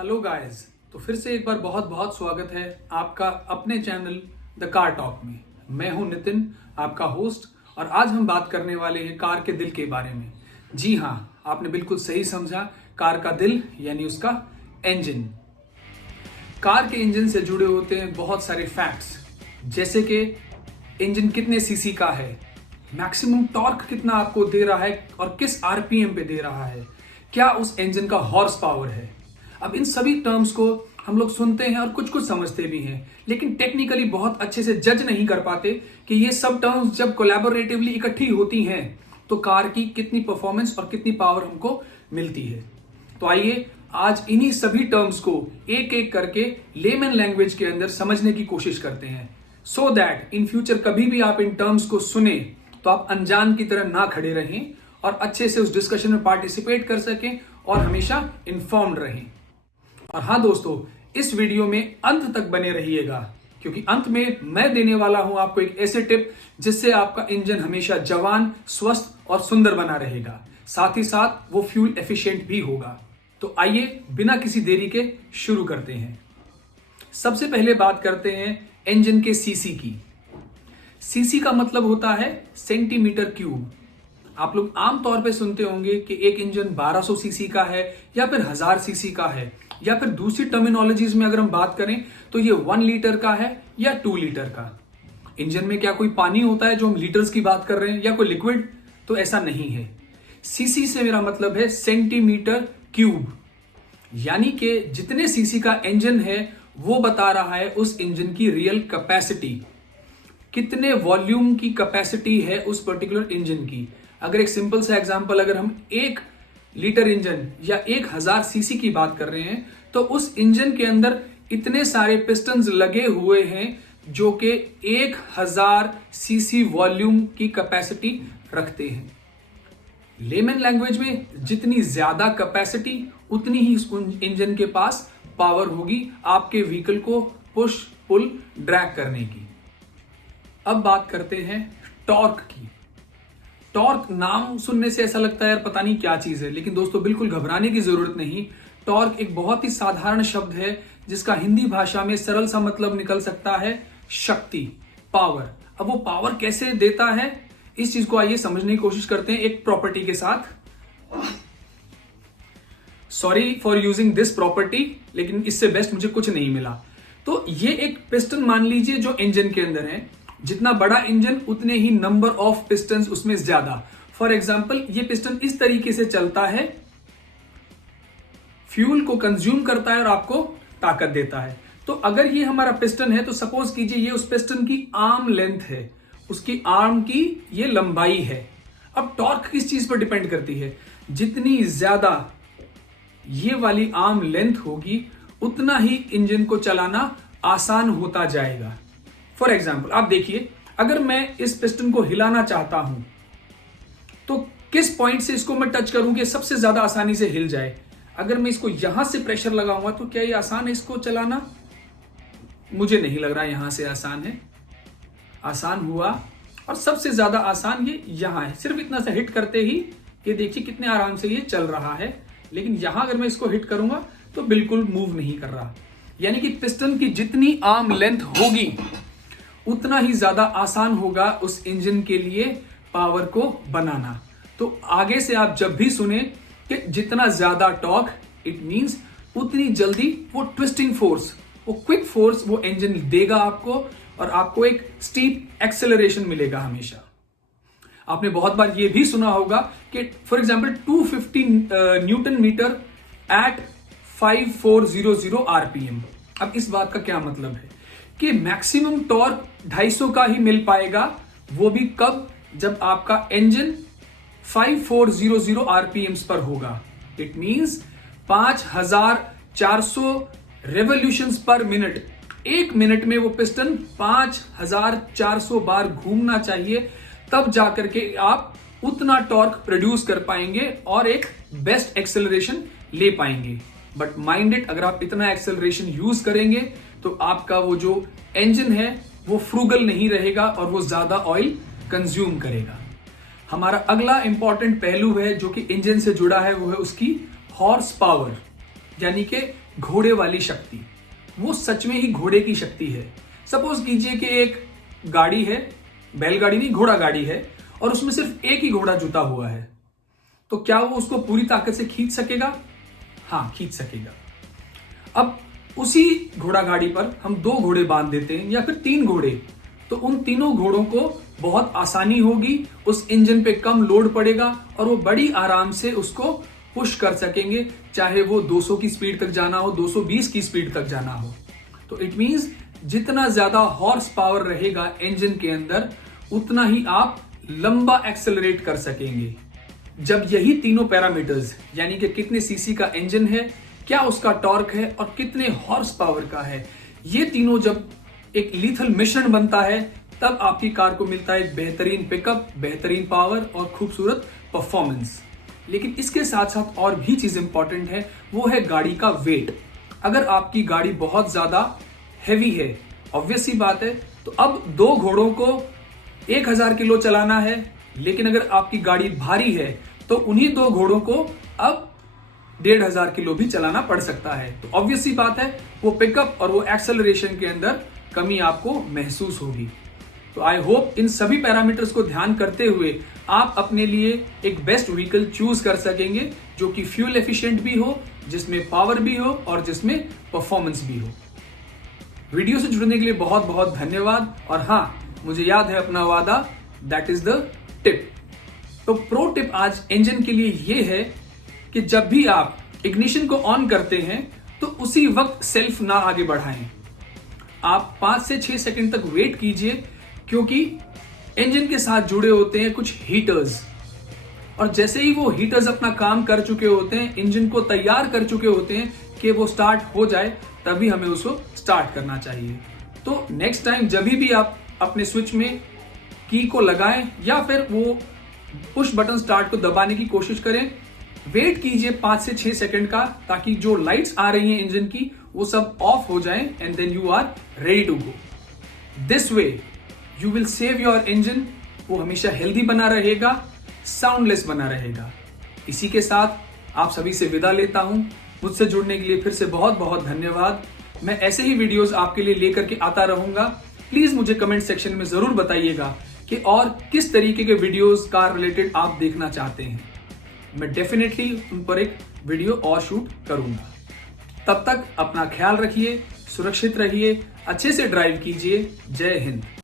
Hello guys. तो फिर से एक बार बहुत बहुत स्वागत है आपका अपने चैनल द कार टॉक में। मैं हूं नितिन, आपका होस्ट, और आज हम बात करने वाले हैं कार के दिल के बारे में। जी हाँ, आपने बिल्कुल सही समझा, कार का दिल यानी उसका इंजन। कार के इंजन से जुड़े होते हैं बहुत सारे फैक्ट्स, जैसे कि इंजन कितने सीसी का है, मैक्सिमम टॉर्क कितना आपको दे रहा है और किस आरपीएम पे दे रहा है, क्या उस इंजन का हॉर्स पावर है। अब इन सभी टर्म्स को हम लोग सुनते हैं और कुछ कुछ समझते भी हैं, लेकिन टेक्निकली बहुत अच्छे से जज नहीं कर पाते कि ये सब टर्म्स जब कोलैबोरेटिवली इकट्ठी होती हैं तो कार की कितनी परफॉर्मेंस और कितनी पावर हमको मिलती है। तो आइए आज इन्हीं सभी टर्म्स को एक एक करके लेमन लैंग्वेज के अंदर समझने की कोशिश करते हैं, सो दैट इन फ्यूचर कभी भी आप इन टर्म्स को सुने तो आप अनजान की तरह ना खड़े रहें और अच्छे से उस डिस्कशन में पार्टिसिपेट कर सकें और हमेशा इन्फॉर्म्ड रहें। और हाँ दोस्तों, इस वीडियो में अंत तक बने रहिएगा, क्योंकि अंत में मैं देने वाला हूं आपको एक ऐसे टिप जिससे आपका इंजन हमेशा जवान, स्वस्थ और सुंदर बना रहेगा, साथ ही साथ वो फ्यूल एफिशिएंट भी होगा। तो आइए बिना किसी देरी के शुरू करते हैं। सबसे पहले बात करते हैं इंजन के सीसी की। सीसी का मतलब होता है सेंटीमीटर क्यूब। आप लोग आमतौर पे सुनते होंगे कि एक इंजन 1200 सीसी का है या फिर 1000 सीसी का है, या फिर दूसरी टर्मिनोलॉजीज में अगर हम बात करें तो ये 1 लीटर का है या 2 लीटर का। इंजन में क्या कोई पानी होता है जो हम लीटर्स की बात कर रहे हैं, या कोई लिक्विड? तो ऐसा नहीं है। सीसी से मेरा मतलब है सेंटीमीटर क्यूब, यानी कि जितने सीसी का इंजन है वो बता रहा है उस इंजन की रियल कैपेसिटी, कितने वॉल्यूम की कैपेसिटी है उस पर्टिकुलर इंजन की। अगर एक सिंपल सा एग्जांपल, अगर हम 1 लीटर इंजन या 1000 सीसी की बात कर रहे हैं तो उस इंजन के अंदर इतने सारे पिस्टन्स लगे हुए हैं जो कि 1000 सीसी वॉल्यूम की कैपेसिटी रखते हैं। लेमन लैंग्वेज में जितनी ज्यादा कैपेसिटी उतनी ही उस इंजन के पास पावर होगी आपके व्हीकल को पुश पुल ड्रैग करने की। अब बात करते हैं टॉर्क की। टॉर्क नाम सुनने से ऐसा लगता है यार पता नहीं क्या चीज है, लेकिन दोस्तों बिल्कुल घबराने की जरूरत नहीं। टॉर्क एक बहुत ही साधारण शब्द है जिसका हिंदी भाषा में सरल सा मतलब निकल सकता है शक्ति, पावर। अब वो पावर कैसे देता है, इस चीज को आइए समझने की कोशिश करते हैं एक प्रॉपर्टी के साथ। Sorry for using this property, लेकिन इससे बेस्ट मुझे कुछ नहीं मिला। तो ये एक पिस्टन मान लीजिए जो इंजन के अंदर है। जितना बड़ा इंजन उतने ही नंबर ऑफ पिस्टन्स उसमें ज्यादा। फॉर एग्जाम्पल, ये पिस्टन इस तरीके से चलता है, फ्यूल को कंज्यूम करता है और आपको ताकत देता है। तो अगर ये हमारा पिस्टन है तो सपोज कीजिए ये उस पिस्टन की आर्म लेंथ है, उसकी आर्म की ये लंबाई है। अब टॉर्क किस चीज पर डिपेंड करती है? जितनी ज्यादा ये वाली आर्म लेंथ होगी उतना ही इंजन को चलाना आसान होता जाएगा। फॉर एग्जाम्पल आप देखिए, अगर मैं इस पिस्टन को हिलाना चाहता हूं तो किस पॉइंट से इसको मैं टच करूं कि सबसे ज्यादा आसानी से हिल जाए। अगर मैं इसको यहां से प्रेशर लगाऊंगा तो क्या ये आसान है इसको चलाना? मुझे नहीं लग रहा यहां से आसान है। आसान हुआ, और सबसे ज्यादा आसान ये यहां है। सिर्फ इतना सा हिट करते ही ये देखिए कितने आराम से ये चल रहा है। लेकिन यहां अगर मैं इसको हिट करूंगा तो बिल्कुल मूव नहीं कर रहा। यानी कि पिस्टन की जितनी आर्म लेंथ होगी उतना ही ज्यादा आसान होगा उस इंजन के लिए पावर को बनाना। तो आगे से आप जब भी सुने कि जितना ज्यादा टॉर्क, इट मींस उतनी जल्दी वो ट्विस्टिंग फोर्स, वो क्विक फोर्स वो इंजन देगा आपको, और आपको एक स्टीप एक्सेलरेशन मिलेगा हमेशा। आपने बहुत बार ये भी सुना होगा कि for example 250 newton metre at 5400 RPM. अब इस बात का क्या मतलब है कि मैक्सिमम टॉर्क 250 का ही मिल पाएगा, वो भी कब? जब आपका इंजन 5400 आरपीएम्स पर होगा। इट मींस 5400 रेवोल्यूशंस पर मिनट। 1 मिनट में वो पिस्टन 5400 बार घूमना चाहिए, तब जाकर के आप उतना टॉर्क प्रोड्यूस कर पाएंगे और एक बेस्ट एक्सेलरेशन ले पाएंगे। बट माइंड इट, अगर आप इतना एक्सेलरेशन यूज करेंगे तो आपका वो जो इंजन है वो फ्रूगल नहीं रहेगा और वो ज्यादा ऑयल कंज्यूम करेगा। हमारा अगला इंपॉर्टेंट पहलू है जो कि इंजन से जुड़ा है, वो है उसकी हॉर्स पावर, यानी कि घोड़े वाली शक्ति, वो सच में ही घोड़े की शक्ति है। सपोज कीजिए कि एक गाड़ी है, बैलगाड़ी नहीं, घोड़ा गाड़ी है, और उसमें सिर्फ एक ही घोड़ा जुटा हुआ है, तो क्या वो उसको पूरी ताकत से खींच सकेगा? हाँ, खींच सकेगा। अब उसी घोड़ा गाड़ी पर हम 2 घोड़े बांध देते हैं या फिर 3 घोड़े, तो उन तीनों घोड़ों को बहुत आसानी होगी, उस इंजन पे कम लोड पड़ेगा और वो बड़ी आराम से उसको पुश कर सकेंगे, चाहे वो 200 की स्पीड तक जाना हो, 220 की स्पीड तक जाना हो। तो इट मींस जितना ज्यादा हॉर्स पावर रहेगा इंजन के अंदर, उतना ही आप लंबा एक्सेलरेट कर सकेंगे। जब यही तीनों पैरामीटर्स, यानी कि कितने सीसी का इंजन है, क्या उसका टॉर्क है और कितने हॉर्स पावर का है, ये तीनों जब एक लीथल मिश्रण बनता है, तब आपकी कार को मिलता है एक बेहतरीन पिकअप, बेहतरीन पावर और खूबसूरत परफॉर्मेंस। लेकिन इसके साथ साथ और भी चीज इंपॉर्टेंट है, वो है गाड़ी का वेट। अगर आपकी गाड़ी बहुत ज्यादा हैवी है, ऑब्वियस सी बात है, तो अब 2 घोड़ों को 1000 किलो चलाना है, लेकिन अगर आपकी गाड़ी भारी है तो उन्हीं 2 घोड़ों को अब 1500 किलो भी चलाना पड़ सकता है। तो ऑब्वियस सी बात है, वो पिकअप और वो एक्सेलरेशन के अंदर कमी आपको महसूस होगी। तो आई होप इन सभी पैरामीटर्स को ध्यान करते हुए आप अपने लिए एक बेस्ट व्हीकल चूज कर सकेंगे, जो कि फ्यूल एफिशिएंट भी हो, जिसमें पावर भी हो और जिसमें परफॉर्मेंस भी हो। वीडियो से जुड़ने के लिए बहुत बहुत धन्यवाद। और हाँ, मुझे याद है अपना वादा, दैट इज द टिप। तो प्रो टिप आज इंजन के लिए यह है कि जब भी आप इग्निशन को ऑन करते हैं तो उसी वक्त सेल्फ ना आगे बढ़ाएं। आप 5 से 6 सेकंड तक वेट कीजिए, क्योंकि इंजन के साथ जुड़े होते हैं कुछ हीटर्स, और जैसे ही वो हीटर्स अपना काम कर चुके होते हैं, इंजन को तैयार कर चुके होते हैं कि वो स्टार्ट हो जाए, तभी हमें उसको स्टार्ट करना चाहिए। तो नेक्स्ट टाइम जब भी आप अपने स्विच में की को लगाएं या फिर वो पुश बटन स्टार्ट को दबाने की कोशिश करें, वेट कीजिए 5 से 6 सेकंड का, ताकि जो लाइट्स आ रही हैं इंजन की वो सब ऑफ हो जाएं, and then you are ready to go. This way you will save your engine. वो हमेशा हेल्दी बना रहेगा, साउंडलेस बना रहेगा। इसी के साथ आप सभी से विदा लेता हूं। मुझसे जुड़ने के लिए फिर से बहुत बहुत धन्यवाद। मैं ऐसे ही वीडियोस आपके लिए लेकर के आता रहूंगा। प्लीज मुझे कमेंट सेक्शन में जरूर बताइएगा कि और किस तरीके के वीडियोस कार रिलेटेड आप देखना चाहते हैं। मैं डेफिनेटली उन पर एक वीडियो और शूट करूंगा। तब तक अपना ख्याल रखिए, सुरक्षित रहिए, अच्छे से ड्राइव कीजिए। जय हिंद।